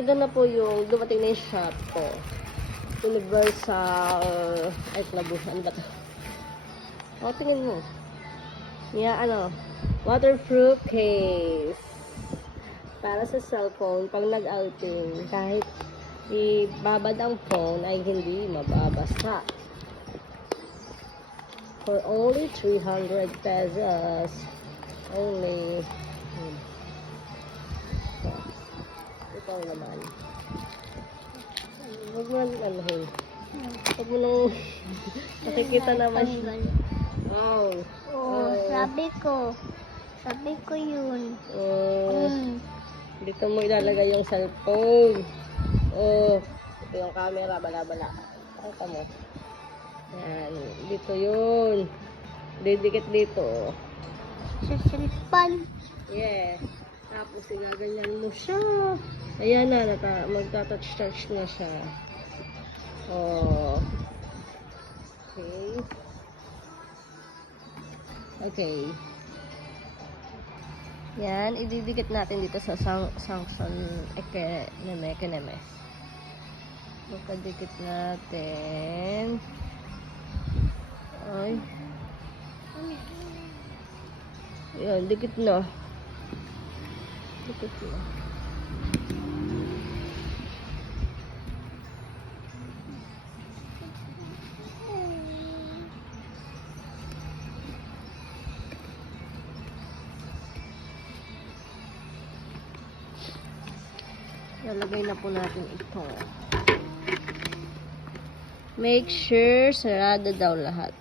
Ito na po yung dumating na yung shop ko. Universal. Ay, labuhan ba ito? O, tingin mo. Yeah, waterproof case. Para sa cellphone, pag nag-outing, kahit ibabad ang phone, ay hindi mababasa. For only 300 pesos. Only. Ito naman. Huwag mo nang huwag mo nang nakikita naman siya. Wow. Oh, sabi ko yun. Dito mo ilalagay yung cellphone. Ito yung camera, bala-bala. Pakita mo. Yan, dito yun. Didikit dito. Sa cellphone. Yeah. Tapos igaganyan mo siya. Ayan na, magta-touch na siya. Okay. Okay. Yan, ididikit natin dito sa sanction ekeneme. Magkadikit natin. Ay. Yan, dikit na. Dikit na. Lalagay na po natin ito. Make sure sarado daw lahat.